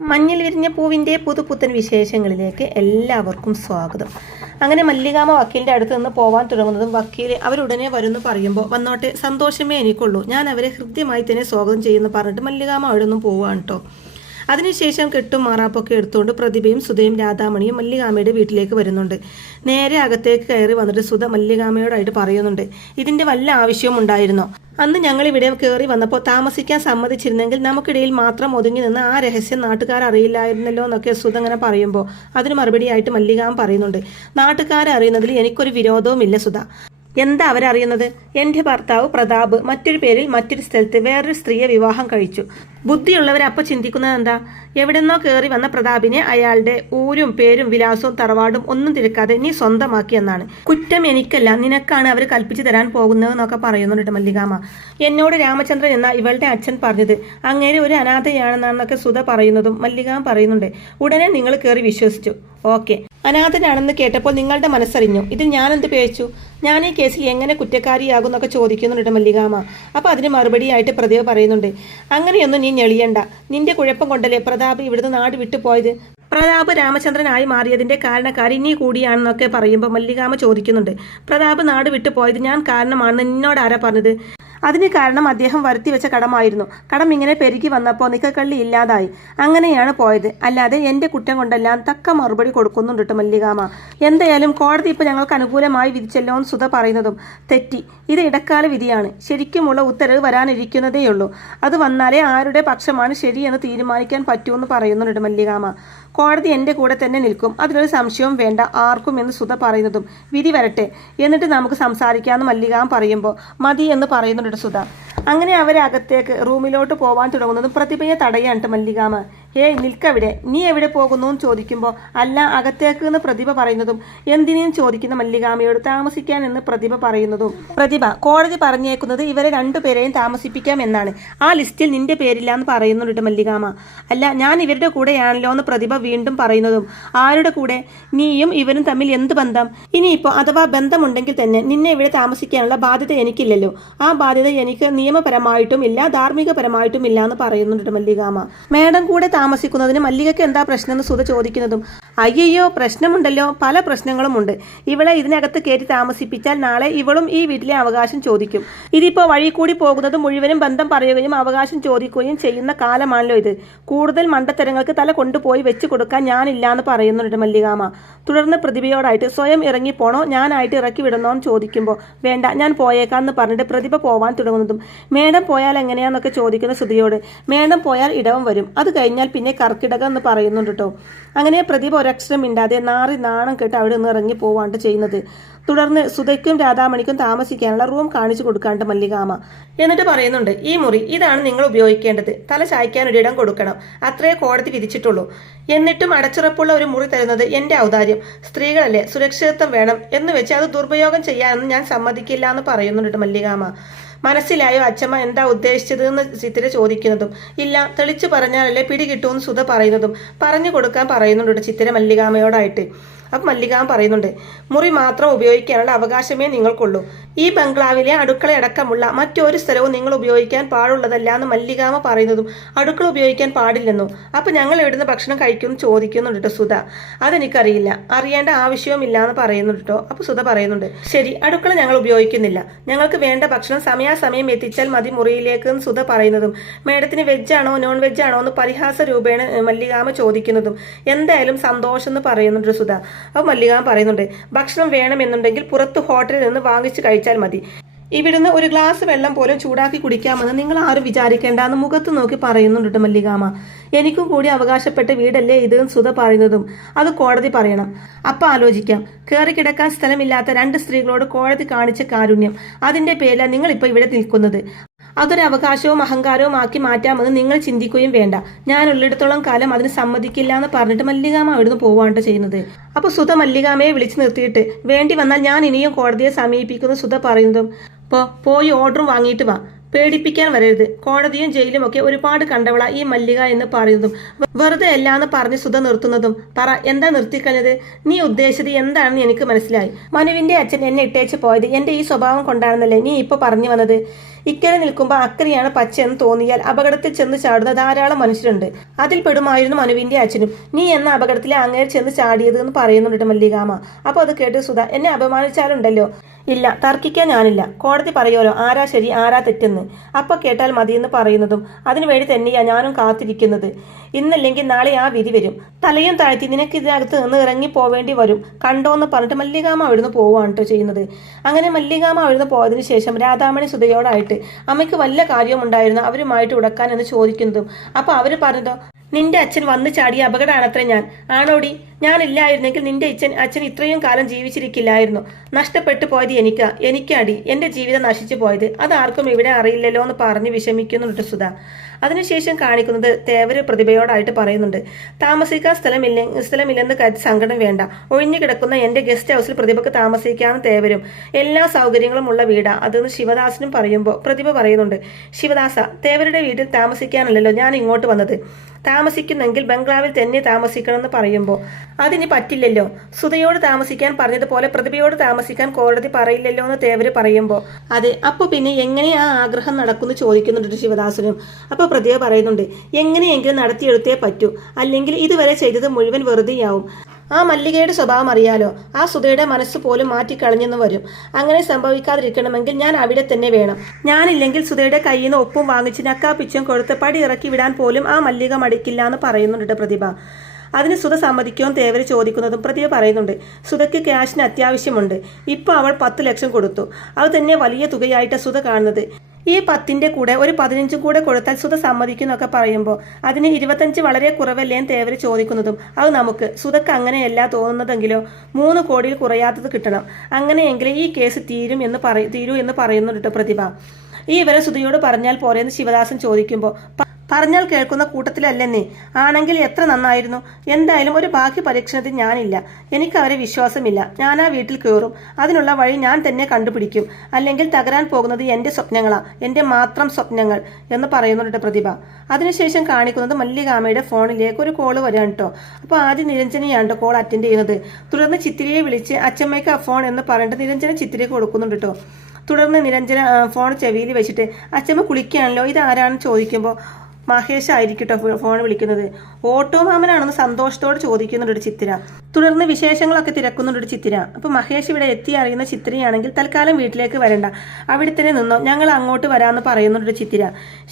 മഞ്ഞിൽ വിരിഞ്ഞ പൂവിൻ്റെ പുതുപുത്തൻ വിശേഷങ്ങളിലേക്ക് എല്ലാവർക്കും സ്വാഗതം. അങ്ങനെ മല്ലികാമ്മ വക്കീലിൻ്റെ അടുത്ത് നിന്ന് പോവാൻ തുടങ്ങുന്നതും വക്കീൽ അവരുടനെ വരുമെന്ന് പറയുമ്പോൾ വന്നോട്ടെ, സന്തോഷമേ എനിക്കുള്ളൂ, ഞാൻ അവരെ ഹൃദ്യമായി തന്നെ സ്വാഗതം ചെയ്യുമെന്ന് പറഞ്ഞിട്ട് മല്ലികാമ്മ അവിടെ നിന്നും പോവാണ് കേട്ടോ. അതിനുശേഷം കെട്ടും മാറാപ്പൊക്കെ എടുത്തുകൊണ്ട് പ്രതിഭയും സുധയും രാധാമണിയും മല്ലികാമ്മയുടെ വീട്ടിലേക്ക് വരുന്നുണ്ട്. നേരെ അകത്തേക്ക് കയറി വന്നിട്ട് സുധ മല്ലികാമ്മയോടായിട്ട് പറയുന്നുണ്ട്, ഇതിൻ്റെ വല്ല ആവശ്യവും ഉണ്ടായിരുന്നോ? അന്ന് ഞങ്ങൾ ഇവിടെ കയറി വന്നപ്പോൾ താമസിക്കാൻ സമ്മതിച്ചിരുന്നെങ്കിൽ നമുക്കിടയിൽ മാത്രം ഒതുങ്ങി നിന്ന് ആ രഹസ്യം നാട്ടുകാർ അറിയില്ലായിരുന്നല്ലോ എന്നൊക്കെ സുധ അങ്ങനെ പറയുമ്പോൾ അതിന് മറുപടിയായിട്ട് മല്ലികാമ്മ പറയുന്നുണ്ട്, നാട്ടുകാരെ അറിയുന്നതിൽ എനിക്കൊരു വിരോധവുമില്ല സുധ. എന്താ അവരറിയുന്നത്? എൻ്റെ ഭർത്താവ് പ്രതാപ് മറ്റൊരു പേരിൽ മറ്റൊരു സ്ഥലത്ത് വേറൊരു സ്ത്രീയെ വിവാഹം കഴിച്ചു. ബുദ്ധിയുള്ളവർ അപ്പോൾ ചിന്തിക്കുന്നത് എന്താ? എവിടെന്നോ കയറി വന്ന പ്രതാപിനെ അയാളുടെ ഊരും പേരും വിലാസവും തറവാടും ഒന്നും തിരക്കാതെ നീ സ്വന്തമാക്കി എന്നാണ്. കുറ്റം എനിക്കല്ല, നിനക്കാണ് അവർ കൽപ്പിച്ചു തരാൻ പോകുന്നതെന്നൊക്കെ പറയുന്നുണ്ട് മല്ലികാമ്മ. എന്നോട് രാമചന്ദ്രൻ എന്ന ഇവളുടെ അച്ഛൻ പറഞ്ഞത് അങ്ങേര് ഒരു അനാഥയാണെന്നാണെന്നൊക്കെ സുധ പറയുന്നതും മല്ലികാമ്മ പറയുന്നുണ്ട്, ഉടനെ നിങ്ങൾ കയറി വിശ്വസിച്ചു. ഓക്കെ, അനാഥനാണെന്ന് കേട്ടപ്പോൾ നിങ്ങളുടെ മനസ്സറിഞ്ഞു. ഇതിൽ ഞാനെന്ത് പേച്ചു? ഞാൻ ഈ കേസിൽ എങ്ങനെ കുറ്റക്കാരിയാകും എന്നൊക്കെ ചോദിക്കുന്നുണ്ട് മല്ലികാമ്മ. അപ്പോൾ അതിന് മറുപടിയായിട്ട് പ്രതിഭ പറയുന്നുണ്ട്, അങ്ങനെയൊന്നും നീ ഞെളിയണ്ട, നിന്റെ കുഴപ്പം കൊണ്ടല്ലേ പ്രതാപ് ഇവിടുന്ന് നാട് വിട്ടുപോയത്. പ്രതാപ് രാമചന്ദ്രനായി മാറിയതിന്റെ കാരണക്കാരി നീ കൂടിയാണെന്നൊക്കെ പറയുമ്പോൾ മല്ലികാമ്മ ചോദിക്കുന്നുണ്ട്, പ്രതാപ് നാട് വിട്ടുപോയത് ഞാൻ കാരണമാണെന്ന് നിന്നോട് ആരാ പറഞ്ഞത്? അതിന് കാരണം അദ്ദേഹം വരുത്തി വെച്ച കടമായിരുന്നു. കടം ഇങ്ങനെ പെരുകി വന്നപ്പോൾ നിക്കക്കള്ളി ഇല്ലാതായി, അങ്ങനെയാണ് പോയത്, അല്ലാതെ എൻ്റെ കുറ്റം കൊണ്ടെല്ലാം തക്ക മറുപടി കൊടുക്കുന്നുണ്ട് മല്ലികാമ്മ. എന്തായാലും കോടതി ഇപ്പോൾ ഞങ്ങൾക്ക് അനുകൂലമായി വിധിച്ചല്ലോ എന്ന് സുധ പറയുന്നതും തെറ്റി, ഇത് ഇടക്കാല വിധിയാണ്, ശരിക്കുമുള്ള ഉത്തരവ് വരാനിരിക്കുന്നതേയുള്ളൂ, അത് വന്നാലേ ആരുടെ പക്ഷമാണ് ശരിയെന്ന് തീരുമാനിക്കാൻ പറ്റൂന്ന് പറയുന്നുണ്ട് മല്ലികാമ്മ. കോടതി എൻ്റെ കൂടെ തന്നെ നിൽക്കും, അതിലൊരു സംശയവും വേണ്ട ആർക്കും എന്ന് സുധ പറയുന്നതും വിധി വരട്ടെ എന്നിട്ട് നമുക്ക് സംസാരിക്കാമെന്ന് മല്ലികാമ്മ പറയുമ്പോൾ മതി എന്ന് പറയുന്നുണ്ട് സുധ. അങ്ങനെ അവരെ അകത്തേക്ക് റൂമിലോട്ട് പോവാൻ തുടങ്ങുന്നതും പ്രതിഭയെ തടയാണ്ട് മല്ലികാമ്മ. ഏയ് നിൽക്കവിടെ, നീ എവിടെ പോകുന്നു എന്ന് ചോദിക്കുമ്പോൾ അല്ല അകത്തേക്ക് എന്ന് പ്രതിഭ പറയുന്നതും എന്തിനേയും ചോദിക്കുന്ന മല്ലികാമ്മയോട് താമസിക്കാൻ എന്ന് പ്രതിഭ പറയുന്നതും പ്രതിഭ കോടതി പറഞ്ഞേക്കുന്നത് ഇവരെ രണ്ടുപേരെയും താമസിപ്പിക്കാം എന്നാണ്, ആ ലിസ്റ്റിൽ നിന്റെ പേരില്ല എന്ന് പറയുന്നുണ്ട് മല്ലികാമ്മ. അല്ല ഞാൻ ഇവരുടെ കൂടെയാണല്ലോ എന്ന് പ്രതിഭ വീണ്ടും പറയുന്നതും ആരുടെ കൂടെ? നീയും ഇവരും തമ്മിൽ എന്ത് ബന്ധം? ഇനിയിപ്പോൾ അഥവാ ബന്ധമുണ്ടെങ്കിൽ തന്നെ നിന്നെ ഇവിടെ താമസിക്കാനുള്ള ബാധ്യത എനിക്കില്ലല്ലോ, ആ ബാധ്യത എനിക്ക് നിയമപരമായിട്ടും ഇല്ല ധാർമ്മികപരമായിട്ടും ഇല്ല എന്ന് പറയുന്നുണ്ട് മല്ലികാമ്മ. മേഡം കൂടെ താമസിക്കുന്നതിന് മല്ലികയ്ക്ക് എന്താ പ്രശ്നം എന്ന് സുധ ചോദിക്കുന്നതും അയ്യോ പ്രശ്നമുണ്ടല്ലോ, പല പ്രശ്നങ്ങളും ഉണ്ട്. ഇവളെ ഇതിനകത്ത് കയറ്റി താമസിപ്പിച്ചാൽ നാളെ ഇവളും ഈ വീട്ടിലെ അവകാശം ചോദിക്കും. ഇതിപ്പോൾ വഴി കൂടി പോകുന്നത് മുഴുവനും ബന്ധം പറയുകയും അവകാശം ചോദിക്കുകയും ചെയ്യുന്ന കാലമാണല്ലോ ഇത്. കൂടുതൽ മണ്ടത്തരങ്ങൾക്ക് തല കൊണ്ടുപോയി വെച്ച് കൊടുക്കാൻ ഞാനില്ലാന്ന് പറയുന്നുണ്ട് മല്ലികാമ്മ. തുടർന്ന് പ്രതിഭയോടായിട്ട് സ്വയം ഇറങ്ങിപ്പോണോ ഞാനായിട്ട് ഇറക്കി വിടണോ എന്ന് ചോദിക്കുമ്പോൾ വേണ്ട ഞാൻ പോയേക്കാന്ന് പറഞ്ഞിട്ട് പ്രതിഭ പോവാൻ തുടങ്ങുന്നതും മേഡം പോയാൽ എങ്ങനെയാന്നൊക്കെ ചോദിക്കുന്ന സുധിയോട് മേഡം പോയാൽ ഇടവം വരും, അത് കഴിഞ്ഞാൽ പിന്നെ കർക്കിടകം എന്ന് പറയുന്നുണ്ട് കേട്ടോ. അങ്ങനെ പ്രതിഭ ഒരക്ഷരം മിണ്ടാതെ നാറി നാണം കേട്ട് അവിടെ നിന്ന് ഇറങ്ങി പോവാണ്ട് ചെയ്യുന്നത്. തുടർന്ന് സുധയ്ക്കും രാധാമണിക്കും താമസിക്കാനുള്ള റൂം കാണിച്ചു കൊടുക്കാണ്ട് മല്ലികാമ്മ. എന്നിട്ട് പറയുന്നുണ്ട്, ഈ മുറി ഇതാണ് നിങ്ങൾ ഉപയോഗിക്കേണ്ടത്, തല ചായ്ക്കാൻ ഒരിടം കൊടുക്കണം, അത്രേ കോടതി വിധിച്ചിട്ടുള്ളൂ. എന്നിട്ടും അടച്ചുറപ്പുള്ള ഒരു മുറി തരുന്നത് എൻ്റെ ഔദാര്യം, സ്ത്രീകളല്ലേ സുരക്ഷിതത്വം വേണം എന്ന് വെച്ച് അത് ദുർപയോഗം ചെയ്യാനൊന്നും ഞാൻ സമ്മതിക്കില്ല എന്ന് പറയുന്നുണ്ട് മല്ലികാമ്മ. മനസ്സിലായോ അച്ഛമ്മ എന്താ ഉദ്ദേശിച്ചത് എന്ന് ചിത്തിര ചോദിക്കുന്നതും ഇല്ല തെളിച്ചു പറഞ്ഞാലല്ലേ പിടി കിട്ടുമെന്ന് സുധ പറയുന്നതും പറഞ്ഞു കൊടുക്കാൻ പറയുന്നുണ്ട് ചിത്തിര മല്ലികാമ്മയോടായിട്ട്. അപ്പം മല്ലികാമ്മ പറയുന്നുണ്ട്, മുറി മാത്രം ഉപയോഗിക്കാനുള്ള അവകാശമേ നിങ്ങൾക്കുള്ളൂ, ഈ ബംഗ്ലാവിലെ അടുക്കളയടക്കമുള്ള മറ്റൊരു സ്ഥലവും നിങ്ങൾ ഉപയോഗിക്കാൻ പാടുള്ളതല്ല എന്ന് മല്ലികാമ്മ പറയുന്നതും അടുക്കള ഉപയോഗിക്കാൻ പാടില്ലെന്നോ? അപ്പം ഞങ്ങൾ എവിടുന്ന് ഭക്ഷണം കഴിക്കുമെന്ന് ചോദിക്കുന്നുണ്ട് കേട്ടോ സുധ. അതെനിക്കറിയില്ല, അറിയേണ്ട ആവശ്യവുമില്ല എന്ന് പറയുന്നുണ്ട് കേട്ടോ. അപ്പോൾ സുധ പറയുന്നുണ്ട്, ശരി അടുക്കള ഞങ്ങൾ ഉപയോഗിക്കുന്നില്ല, ഞങ്ങൾക്ക് വേണ്ട ഭക്ഷണം സമയാസമയം എത്തിച്ചാൽ മതി മുറിയിലേക്ക് എന്ന് സുധ പറയുന്നതും മേഡത്തിന് വെജാണോ നോൺ വെജാണോ എന്ന് പരിഹാസ രൂപേണ മല്ലികാമ്മ ചോദിക്കുന്നതും എന്തായാലും സന്തോഷം എന്ന് പറയുന്നുണ്ട് സുധ. അപ്പോൾ മല്ലികാമ്മ പറയുന്നുണ്ട്, ഭക്ഷണം വേണമെന്നുണ്ടെങ്കിൽ പുറത്ത് ഹോട്ടലിൽ നിന്ന് വാങ്ങിച്ച് കഴിച്ചാൽ മതി, ഇവിടുന്ന് ഒരു ഗ്ലാസ് വെള്ളം പോലും ചൂടാക്കി കുടിക്കാമെന്ന് നിങ്ങൾ ആരും വിചാരിക്കേണ്ടെന്ന് മുഖത്ത് നോക്കി പറയുന്നുണ്ട് മല്ലികാമ്മ. എനിക്കും കൂടി അവകാശപ്പെട്ട വീടല്ലേ ഇത് സുധ പറയുന്നതും അത് കോടതി പറയണം, അപ്പം ആലോചിക്കാം. കയറി കിടക്കാൻ സ്ഥലമില്ലാത്ത രണ്ട് സ്ത്രീകളോട് കോടതി കാണിച്ച കാരുണ്യം, അതിൻ്റെ പേരിലാണ് നിങ്ങളിപ്പോൾ ഇവിടെ നിൽക്കുന്നത്. അതൊരു അവകാശവും അഹങ്കാരവും ആക്കി മാറ്റാമെന്ന് നിങ്ങൾ ചിന്തിക്കുകയും വേണ്ട, ഞാൻ ഉള്ളിടത്തോളം കാലം അതിന് സമ്മതിക്കില്ല എന്ന് പറഞ്ഞിട്ട് മല്ലികാമ്മ അവിടുന്ന് പോവാണ്ട് ചെയ്യുന്നത്. അപ്പോൾ സുധ മല്ലികാമ്മയെ വിളിച്ചു നിർത്തിയിട്ട് വേണ്ടി വന്നാൽ ഞാൻ ഇനിയും കോടതിയെ സമീപിക്കുന്നു സുധ പറയുന്നതും പോയി ഓർഡറും വാങ്ങിയിട്ട് വാ, പേടിപ്പിക്കാൻ വരരുത്, കോടതിയും ജയിലും ഒക്കെ ഒരുപാട് കണ്ടവള ഈ മല്ലിക എന്ന് പറയുന്നതും വെറുതെ അല്ലാന്ന് പറഞ്ഞ് സുധ നിർത്തുന്നതും പറ എന്താ നിർത്തിക്കളഞ്ഞത്, നീ ഉദ്ദേശിച്ചത് എന്താണെന്ന് എനിക്ക് മനസ്സിലായി, മനുവിന്റെ അച്ഛൻ എന്നെ ഇട്ടേച്ച് പോയത് എൻ്റെ ഈ സ്വഭാവം കൊണ്ടാണെന്നല്ലേ നീ ഇപ്പോൾ പറഞ്ഞു വന്നത്? ഇക്കരെ നിൽക്കുമ്പോൾ അക്കരെയാണ് പച്ചയെന്ന് തോന്നിയാൽ അപകടത്തിൽ ചെന്ന് ചാടുന്ന ധാരാളം മനുഷ്യരുണ്ട്. അതിൽ പെടുമായിരുന്നു മനുവിന്റെ അച്ഛനും. നീ എന്ന അപകടത്തിലെ അങ്ങേര് ചെന്ന് ചാടിയത് എന്ന് പറയുന്നുണ്ട് മല്ലികാമ. അപ്പോൾ അത് കേട്ട് സുധ, എന്നെ അപമാനിച്ചാലുണ്ടല്ലോ. ഇല്ല, തർക്കിക്കാൻ ഞാനില്ല. കോടതി പറയുമല്ലോ ആരാ ശരി ആരാ തെറ്റെന്ന്. അപ്പൊ കേട്ടാൽ മതിയെന്ന് പറയുന്നതും അതിനുവേണ്ടി തന്നെയാ ഞാനും കാത്തിരിക്കുന്നത്. ഇന്നല്ലെങ്കിൽ നാളെ ആ വിധി വരും. തലയും താഴ്ത്തി നിനക്ക് ഇതിനകത്ത് നിന്ന് ഇറങ്ങി പോവേണ്ടി വരും കണ്ടോ എന്ന് പറഞ്ഞിട്ട് മല്ലികാമ അവിടുന്ന് പോവുകയാണ് കേട്ടോ ചെയ്യുന്നത്. അങ്ങനെ മല്ലികാമ അവിടുന്ന് പോയതിനു ശേഷം രാധാമണി സുധയോടായിട്ട് അമ്മയ്ക്ക് വല്ല കാര്യമുണ്ടായിരുന്നു അവരുമായിട്ട് ഉടക്കാൻ എന്ന് ചോദിക്കുന്നതും അപ്പൊ അവര് പറഞ്ഞതോ, നിന്റെ അച്ഛൻ വന്നു ചാടിയ അപകടമാണത്ര ഞാൻ. ആണോടി? ഞാനില്ലായിരുന്നെങ്കിൽ നിന്റെ അച്ഛൻ ഇത്രയും കാലം ജീവിച്ചിരിക്കില്ലായിരുന്നു. നഷ്ടപ്പെട്ടു പോയത് എനിക്കാടി. എന്റെ ജീവിതം നശിച്ചു പോയത് അതാർക്കും ഇവിടെ അറിയില്ലല്ലോ എന്ന് പറഞ്ഞ് വിഷമിക്കുന്നുണ്ട് സുധ. അതിനുശേഷം കാണിക്കുന്നത് തേവര് പ്രതിഭയോടായിട്ട് പറയുന്നുണ്ട്, താമസിക്കാൻ സ്ഥലമില്ലെന്ന് കരുതി സങ്കടം വേണ്ട. ഒഴിഞ്ഞു കിടക്കുന്ന എന്റെ ഗസ്റ്റ് ഹൗസിൽ പ്രതിഭക്ക് താമസിക്കാന്ന് തേവരും. എല്ലാ സൗകര്യങ്ങളും ഉള്ള വീടാ അതെന്ന് ശിവദാസനും പറയുമ്പോൾ പ്രതിഭ പറയുന്നുണ്ട്, ശിവദാസ, തേവരുടെ വീട്ടിൽ താമസിക്കാനല്ലല്ലോ ഞാൻ ഇങ്ങോട്ട് വന്നത്. താമസിക്കുന്നെങ്കിൽ ബംഗ്ലാവിൽ തന്നെ താമസിക്കണമെന്ന് പറയുമ്പോൾ അതിന് പറ്റില്ലല്ലോ. സുധയോട് താമസിക്കാൻ പറഞ്ഞതുപോലെ പ്രതിഭയോട് താമസിക്കാൻ കോടതി പറയില്ലല്ലോ എന്ന് തേവര് പറയുമ്പോൾ അതെ, അപ്പൊ പിന്നെ എങ്ങനെ ആ ആഗ്രഹം നടക്കുന്നു ചോദിക്കുന്നുണ്ട് ശിവദാസനും. അപ്പൊ പ്രതിഭ പറയുന്നുണ്ട്, എങ്ങനെയെങ്കിലും നടത്തിയെടുത്തേ പറ്റൂ, അല്ലെങ്കിൽ ഇതുവരെ ചെയ്തത് മുഴുവൻ വെറുതെയാവും. ആ മല്ലികയുടെ സ്വഭാവം അറിയാലോ, ആ സുധയുടെ മനസ്സ് പോലും മാറ്റിക്കളഞ്ഞെന്ന് വരും. അങ്ങനെ സംഭവിക്കാതിരിക്കണമെങ്കിൽ ഞാൻ അവിടെ തന്നെ വേണം. ഞാനില്ലെങ്കിൽ സുധയുടെ കയ്യിൽ നിന്ന് ഒപ്പും വാങ്ങിച്ച് നക്കാപ്പിച്ചും കൊടുത്ത് പടി ഇറക്കി വിടാൻ പോലും ആ മല്ലിക മടിക്കില്ല എന്ന് പറയുന്നുണ്ട് പ്രതിഭ. അതിന് സുധ സമ്മതിക്കുമെന്ന് തേവര് ചോദിക്കുന്നതും പ്രതിഭ പറയുന്നുണ്ട്, സുധയ്ക്ക് ക്യാഷിന് അത്യാവശ്യമുണ്ട്. ഇപ്പൊ അവൾ 10 ലക്ഷം കൊടുത്തു. അത് തന്നെ വലിയ തുകയായിട്ട് സുധ കാണുന്നത്. ഈ 10ന്റെ കൂടെ ഒരു 15 കൂടെ കൊടുത്താൽ സുധ സമ്മതിക്കുന്നൊക്കെ പറയുമ്പോൾ അതിന് 25 വളരെ കുറവല്ലേ എന്ന് തേവര് ചോദിക്കുന്നതും അത് നമുക്ക് സുധക്ക് അങ്ങനെയല്ല തോന്നുന്നതെങ്കിലോ 3 കോടിയിൽ കുറയാത്തത് കിട്ടണം. അങ്ങനെയെങ്കിൽ ഈ കേസ് തീരൂ എന്ന് പറയുന്നുണ്ട് പ്രതിഭ. ഈ വിവരം സുധയോട് പറഞ്ഞാൽ പോരെന്ന് ശിവദാസൻ ചോദിക്കുമ്പോൾ പറഞ്ഞാൽ കേൾക്കുന്ന കൂട്ടത്തിലല്ലെന്നേ. ആണെങ്കിൽ എത്ര നന്നായിരുന്നു. എന്തായാലും ഒരു ബാക്കി പരീക്ഷണത്തിൽ ഞാനില്ല. എനിക്ക് അവരെ വിശ്വാസമില്ല. ഞാൻ ആ വീട്ടിൽ കയറും. അതിനുള്ള വഴി ഞാൻ തന്നെ കണ്ടുപിടിക്കും. അല്ലെങ്കിൽ തകരാൻ പോകുന്നത് എന്റെ സ്വപ്നങ്ങളാ, എന്റെ മാത്രം സ്വപ്നങ്ങൾ എന്ന് പറയുന്നുണ്ട് പ്രതിഭ. അതിനുശേഷം കാണിക്കുന്നത് മല്ലികാമയുടെ ഫോണിലേക്ക് ഒരു കോള് വരികയാണ് കേട്ടോ. അപ്പോൾ ആദ്യം നിരഞ്ജനയാണ് കോൾ അറ്റൻഡ് ചെയ്യുന്നത്. തുടർന്ന് ചിത്തിരിയെ വിളിച്ച് അച്ചമ്മയ്ക്ക് ആ ഫോൺ എന്ന് പറഞ്ഞിട്ട് നിരഞ്ജന ചിത്തിരിയെ കൊടുക്കുന്നുണ്ട് കേട്ടോ. തുടർന്ന് നിരഞ്ജന ഫോൺ ചെവിയിൽ വെച്ചിട്ട് അച്ചമ്മ കുളിക്കുകയാണല്ലോ, ഇതാരാണെന്ന് ചോദിക്കുമ്പോൾ മഹേഷ് ആയിരിക്കട്ടോ ഫോൺ വിളിക്കുന്നത്. ഓട്ടോ മാമനാണെന്ന് സന്തോഷത്തോടെ ചോദിക്കുന്നുണ്ട് ചിത്തിര. തുടർന്ന് വിശേഷങ്ങളൊക്കെ തിരക്കുന്നുണ്ട് ചിത്തിര. അപ്പൊ മഹേഷ് ഇവിടെ എത്തി അറിയുന്ന ചിത്തിരയാണെങ്കിൽ തൽക്കാലം വീട്ടിലേക്ക് വരണ്ട, അവിടെ തന്നെ നിന്നോ, ഞങ്ങൾ അങ്ങോട്ട് വരാമെന്ന് പറയുന്നുണ്ട് ചിത്തിര.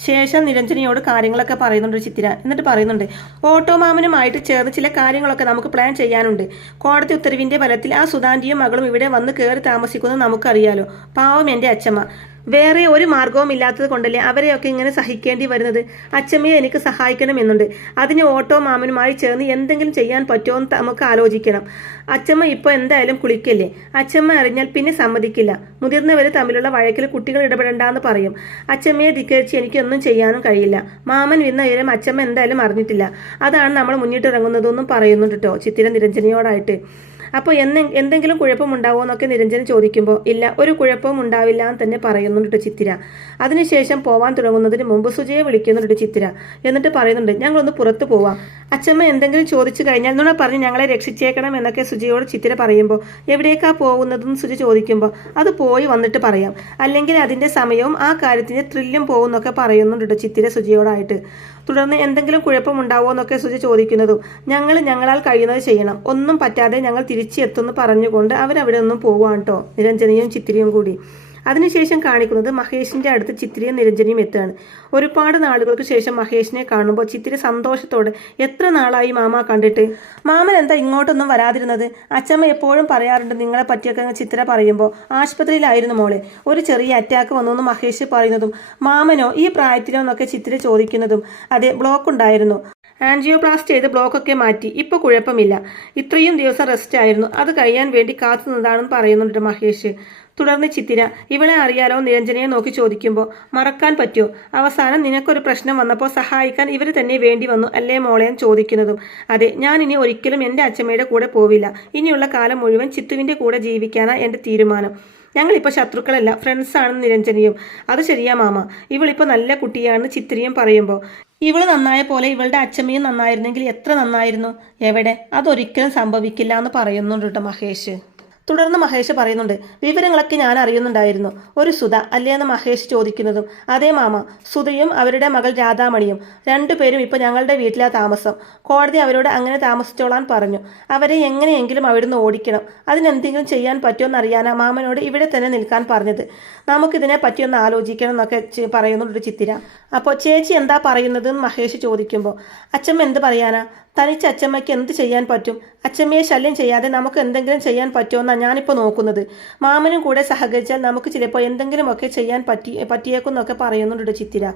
ശേഷം നിരഞ്ജനയോട് കാര്യങ്ങളൊക്കെ പറയുന്നുണ്ട് ചിത്തിര. എന്നിട്ട് പറയുന്നുണ്ട്, ഓട്ടോ മാമനുമായിട്ട് ചേർന്ന് ചില കാര്യങ്ങളൊക്കെ നമുക്ക് പ്ലാൻ ചെയ്യാനുണ്ട്. കോടതി ഉത്തരവിന്റെ ബലത്തിൽ ആ സുധാന്റിയും മകളും ഇവിടെ വന്ന് കയറി താമസിക്കുന്നത് നമുക്കറിയാലോ. പാവം എന്റെ അച്ഛമ്മ. വേറെ ഒരു മാർഗവും ഇല്ലാത്തത് കൊണ്ടല്ലേ അവരെയൊക്കെ ഇങ്ങനെ സഹിക്കേണ്ടി വരുന്നത്. അച്ചമ്മയെ എനിക്ക് സഹായിക്കണമെന്നുണ്ട്. അതിന് ഓട്ടോ മാമനുമായി ചേർന്ന് എന്തെങ്കിലും ചെയ്യാൻ പറ്റുമോ എന്ന് നമുക്ക് ആലോചിക്കണം. അച്ചമ്മ ഇപ്പോൾ എന്തായാലും കുളിക്കല്ലേ. അച്ചമ്മ അറിഞ്ഞാൽ പിന്നെ സമ്മതിക്കില്ല. മുതിർന്നവർ തമ്മിലുള്ള വഴക്കിൽ കുട്ടികൾ ഇടപെടണ്ടെന്ന് പറയും. അച്ചമ്മയെ ധിക്കരിച്ച് എനിക്കൊന്നും ചെയ്യാനും കഴിയില്ല. മാമൻ വിന്ന വിവരം അച്ചമ്മ എന്തായാലും അറിഞ്ഞിട്ടില്ല. അതാണ് നമ്മൾ മുന്നിട്ടിറങ്ങുന്നതെന്നും പറയുന്നുണ്ട് കേട്ടോ ചിത്തിര നിരഞ്ജനയോടായിട്ട്. അപ്പോൾ എന്തെങ്കിലും കുഴപ്പമുണ്ടാവുമോ എന്നൊക്കെ നിരഞ്ജന ചോദിക്കുമ്പോൾ ഇല്ല, ഒരു കുഴപ്പവും ഉണ്ടാവില്ല എന്ന് തന്നെ പറയുന്നുണ്ട് ചിത്തിര. അതിനുശേഷം പോവാൻ തുടങ്ങുന്നതിന് മുമ്പ് സുജയെ വിളിക്കുന്നുണ്ട് ചിത്തിര. എന്നിട്ട് പറയുന്നുണ്ട്, ഞങ്ങളൊന്ന് പുറത്തു പോവാം. അച്ചമ്മ എന്തെങ്കിലും ചോദിച്ചു കഴിഞ്ഞാൽ നുണ പറഞ്ഞ് ഞങ്ങളെ രക്ഷിച്ചേക്കണം എന്നൊക്കെ സുജയോട് ചിത്തിര പറയുമ്പോൾ എവിടേക്കാ പോകുന്നതെന്ന് സുജ ചോദിക്കുമ്പോൾ അത് പോയി വന്നിട്ട് പറയാം, അല്ലെങ്കിൽ അതിന്റെ സമയവും ആ കാര്യത്തിന്റെ ത്രില്ലും പോകുന്നൊക്കെ പറയുന്നുണ്ട് ചിത്തിര സുജയോടായിട്ട്. തുടർന്ന് എന്തെങ്കിലും കുഴപ്പമുണ്ടാവോ എന്നൊക്കെ സുജ ചോദിക്കുന്നതും ഞങ്ങളാൽ കഴിയുന്നത് ചെയ്യണം, ഒന്നും പറ്റാതെ ഞങ്ങൾ തിരിച്ചെത്തുമെന്ന് പറഞ്ഞുകൊണ്ട് അവരവിടെ നിന്നും പോവുകയാണ് കേട്ടോ നിരഞ്ജനയും ചിത്തിരിയും കൂടി. അതിനുശേഷം കാണിക്കുന്നത് മഹേഷിന്റെ അടുത്ത് ചിത്തിരിയും നിരഞ്ജനയും എത്തുകയാണ്. ഒരുപാട് നാളുകൾക്ക് ശേഷം മഹേഷിനെ കാണുമ്പോൾ ചിത്തിര സന്തോഷത്തോടെ, എത്ര നാളായി മാമ കണ്ടിട്ട്, മാമൻ എന്താ ഇങ്ങോട്ടൊന്നും വരാതിരുന്നത്? അച്ചമ്മ എപ്പോഴും പറയാറുണ്ട് നിങ്ങളെ പറ്റിയൊക്കെ ചിത്തിര പറയുമ്പോൾ. ആശുപത്രിയിലായിരുന്നു മോളെ, ഒരു ചെറിയ അറ്റാക്ക് വന്നു എന്ന് മഹേഷ് പറയുന്നതും മാമനോ ഈ പ്രായത്തിലോ എന്നൊക്കെ ചിത്തിര ചോദിക്കുന്നതും അതെ, ബ്ലോക്ക് ഉണ്ടായിരുന്നു, ആൻജിയോപ്ലാസ്റ്റ് ചെയ്ത് ബ്ലോക്കൊക്കെ മാറ്റി, ഇപ്പൊ കുഴപ്പമില്ല, ഇത്രയും ദിവസം റെസ്റ്റ് ആയിരുന്നു, അത് കഴിയാൻ വേണ്ടി കാത്തുനിന്നതാണെന്ന് പറയുന്നുണ്ട് മഹേഷ്. തുടർന്ന് ചിത്തിര, ഇവളെ അറിയാലോ നിരഞ്ജനയെ നോക്കി ചോദിക്കുമ്പോൾ മറക്കാൻ പറ്റുമോ? അവസാനം നിനക്കൊരു പ്രശ്നം വന്നപ്പോൾ സഹായിക്കാൻ ഇവർ തന്നെ വേണ്ടി വന്നു അല്ലേ മോളെ ചോദിക്കുന്നതും അതെ, ഞാൻ ഇനി ഒരിക്കലും എൻ്റെ അച്ഛമ്മയുടെ കൂടെ പോവില്ല. ഇനിയുള്ള കാലം മുഴുവൻ ചിത്തുവിൻ്റെ കൂടെ ജീവിക്കാനാ എൻ്റെ തീരുമാനം. ഞങ്ങളിപ്പോൾ ശത്രുക്കളല്ല, ഫ്രണ്ട്സാണെന്ന് നിരഞ്ജനയും. അത് ശരിയാ മാമ, ഇവളിപ്പോൾ നല്ല കുട്ടിയാണെന്ന് ചിത്തിരിയും പറയുമ്പോൾ ഇവള് നന്നായ പോലെ ഇവളുടെ അച്ഛമ്മയും നന്നായിരുന്നെങ്കിൽ എത്ര നന്നായിരുന്നു. എവിടെ, അതൊരിക്കലും സംഭവിക്കില്ല എന്ന് പറയുന്നുണ്ട് കേട്ടോ മഹേഷ്. തുടർന്ന് മഹേഷ് പറയുന്നുണ്ട്, വിവരങ്ങളൊക്കെ ഞാൻ അറിയുന്നുണ്ടായിരുന്നു. ഒരു സുധ അല്ലേന്ന് മഹേഷ് ചോദിക്കുന്നതും, അതേ മാമ, സുധയും അവരുടെ മകൾ രാധാമണിയും രണ്ടുപേരും ഇപ്പോൾ ഞങ്ങളുടെ വീട്ടിലാ താമസം. കോടതി അവരോട് അങ്ങനെ താമസിച്ചോളാൻ പറഞ്ഞു. അവരെ എങ്ങനെയെങ്കിലും അവിടുന്ന് ഓടിക്കണം. അതിനെന്തെങ്കിലും ചെയ്യാൻ പറ്റുമെന്നറിയാനാ മാമനോട് ഇവിടെ തന്നെ നിൽക്കാൻ പറഞ്ഞത്. നമുക്കിതിനെ പറ്റിയൊന്ന് ആലോചിക്കണം എന്നൊക്കെ പറയുന്നുണ്ട് ചിത്തിര. അപ്പോൾ ചേച്ചി എന്താ പറയുന്നതെന്ന് മഹേഷ് ചോദിക്കുമ്പോൾ, അച്ഛമ്മ എന്ത് പറയാനാ? തനിച്ച് അച്ഛമ്മയ്ക്ക് എന്ത് ചെയ്യാൻ പറ്റും? അച്ഛമ്മയെ ശല്യം ചെയ്യാതെ നമുക്ക് എന്തെങ്കിലും ചെയ്യാൻ പറ്റുമെന്നാണ് ഞാനിപ്പോൾ നോക്കുന്നത്. മാമനും കൂടെ സഹകരിച്ചാൽ നമുക്ക് ചിലപ്പോൾ എന്തെങ്കിലുമൊക്കെ ചെയ്യാൻ പറ്റിയേക്കുന്നൊക്കെ പറയുന്നുണ്ട് ചിത്തിര.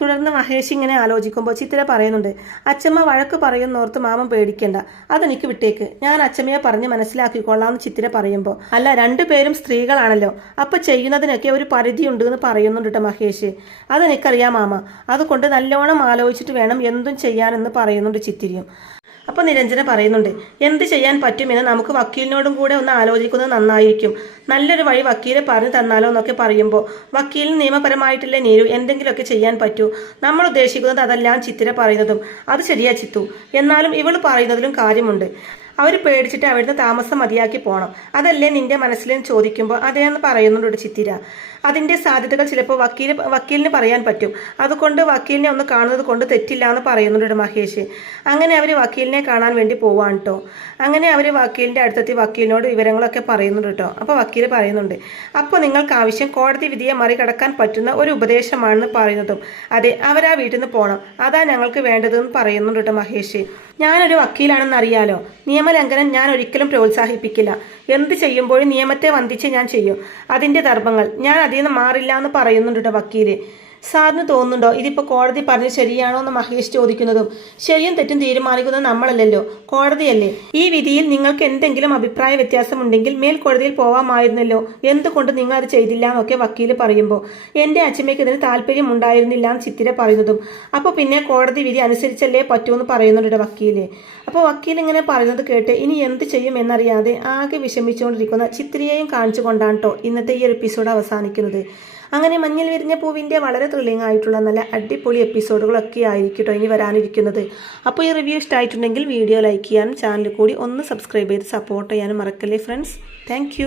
തുടർന്ന് മഹേഷ് ഇങ്ങനെ ആലോചിക്കുമ്പോൾ ചിത്തിര പറയുന്നുണ്ട്, അച്ഛമ്മ വഴക്ക് പറയുന്നോർത്ത് മാമൻ പേടിക്കേണ്ട, അതെനിക്ക് വിട്ടേക്ക്, ഞാൻ അച്ഛമ്മയെ പറഞ്ഞ് മനസ്സിലാക്കിക്കൊള്ളാമെന്ന് ചിത്തിര പറയുമ്പോൾ, അല്ല രണ്ടുപേരും സ്ത്രീകളാണല്ലോ, അപ്പം ചെയ്യുന്നതിനൊക്കെ ഒരു പരിധിയുണ്ട് എന്ന് പറയുന്നുണ്ട് മഹേഷ്. അതെനിക്കറിയാം മാമ, അതുകൊണ്ട് നല്ലോണം ആലോചിച്ചിട്ട് വേണം എന്തും ചെയ്യാനെന്ന് പറയുന്നുണ്ട് ചിത്തിരിയും. അപ്പോൾ നിരഞ്ജന പറയുന്നുണ്ട്, എന്ത് ചെയ്യാൻ പറ്റുമെന്ന് നമുക്ക് വക്കീലിനോടും കൂടെ ഒന്ന് ആലോചിക്കുന്നത് നന്നായിരിക്കും. നല്ലൊരു വഴി വക്കീലെ പറഞ്ഞു തന്നാലോ എന്നൊക്കെ പറയുമ്പോൾ, വക്കീലിന് നിയമപരമായിട്ടില്ലേ നീരു എന്തെങ്കിലുമൊക്കെ ചെയ്യാൻ പറ്റൂ. നമ്മൾ ഉദ്ദേശിക്കുന്നത് അതെല്ലാം ചിത്തിര പറയുന്നതും. അത് ശരിയാ ചിത്തു, എന്നാലും ഇവൾ പറയുന്നതിലും കാര്യമുണ്ട്. അവർ പേടിച്ചിട്ട് അവിടുന്ന് താമസം മതിയാക്കി പോകണം, അതല്ലേ നിന്റെ മനസ്സിലെന്ന് ചോദിക്കുമ്പോൾ അതേന്ന് പറയുന്നുണ്ട് ചിത്തിര. അതിൻ്റെ സാധ്യതകൾ ചിലപ്പോൾ വക്കീലിന് പറയാൻ പറ്റും. അതുകൊണ്ട് വക്കീലിനെ ഒന്ന് കാണുന്നത് കൊണ്ട് തെറ്റില്ല എന്ന് പറയുന്നുണ്ട് മഹേഷ്. അങ്ങനെ അവർ വക്കീലിനെ കാണാൻ വേണ്ടി പോവാണ് കേട്ടോ. അങ്ങനെ അവർ വക്കീലിൻ്റെ അടുത്തെത്തി വക്കീലിനോട് വിവരങ്ങളൊക്കെ പറയുന്നുണ്ട് കേട്ടോ. അപ്പോൾ വക്കീൽ പറയുന്നുണ്ട്, അപ്പോൾ നിങ്ങൾക്ക് ആവശ്യം കോടതി വിധിയെ മറികടക്കാൻ പറ്റുന്ന ഒരു ഉപദേശമാണെന്ന് പറയുന്നതും, അതെ അവരാ വീട്ടിൽ നിന്ന് പോകണം, അതാ ഞങ്ങൾക്ക് വേണ്ടതെന്ന് പറയുന്നുണ്ട് കേട്ടോ മഹേഷ്. ഞാനൊരു വക്കീലാണെന്ന് അറിയാലോ, നിയമലംഘനം ഞാൻ ഒരിക്കലും പ്രോത്സാഹിപ്പിക്കില്ല. എന്ത് ചെയ്യുമ്പോഴും നിയമത്തെ വന്ദിച്ച് ഞാൻ ചെയ്യും. അതിൻ്റെ ധർമ്മങ്ങൾ ഞാൻ അതിൽ നിന്ന് മാറില്ല എന്ന് പറയുന്നുണ്ട് കേട്ടോ വക്കീല്. സാറിന് തോന്നുന്നുണ്ടോ ഇതിപ്പോൾ കോടതി പറഞ്ഞ് ശരിയാണോ എന്ന് മഹേഷ് ചോദിക്കുന്നതും, ശരിയും തെറ്റും തീരുമാനിക്കുന്നത് നമ്മളല്ലല്ലോ, കോടതിയല്ലേ. ഈ വിധിയിൽ നിങ്ങൾക്ക് എന്തെങ്കിലും അഭിപ്രായ വ്യത്യാസമുണ്ടെങ്കിൽ മേൽക്കോടതിയിൽ പോവാമായിരുന്നല്ലോ, എന്തുകൊണ്ട് നിങ്ങൾ അത് ചെയ്തില്ല എന്നൊക്കെ വക്കീല് പറയുമ്പോൾ, എൻ്റെ അച്ഛമ്മയ്ക്ക് ഇതിന് താല്പര്യം ഉണ്ടായിരുന്നില്ല എന്ന് ചിത്തിര പറയുന്നതും, അപ്പോൾ പിന്നെ കോടതി വിധി അനുസരിച്ചല്ലേ പറ്റൂന്ന് പറയുന്നുണ്ട് വക്കീല്. അപ്പോൾ വക്കീൽ ഇങ്ങനെ പറയുന്നത് കേട്ട് ഇനി എന്ത് ചെയ്യും എന്നറിയാതെ ആകെ വിഷമിച്ചുകൊണ്ടിരിക്കുന്ന ചിത്തിരയെയും കാണിച്ചുകൊണ്ടാണ് കേട്ടോ ഇന്നത്തെ ഈ ഒരു എപ്പിസോഡ് അവസാനിക്കുന്നത്. അങ്ങനെ മഞ്ഞൾ വിരിഞ്ഞ പൂവിൻ്റെ വളരെ ത്രില്ലിംഗ് ആയിട്ടുള്ള നല്ല അടിപൊളി എപ്പിസോഡുകളൊക്കെ ആയിരിക്കും കേട്ടോ ഇനി വരാനിരിക്കുന്നത്. അപ്പോൾ ഈ റിവ്യൂ ഇഷ്ടമായിട്ടുണ്ടെങ്കിൽ വീഡിയോ ലൈക്ക് ചെയ്യാനും ചാനൽ കൂടി ഒന്ന് സബ്സ്ക്രൈബ് ചെയ്ത് സപ്പോർട്ട് ചെയ്യാനും മറക്കല്ലേ ഫ്രണ്ട്സ്. താങ്ക്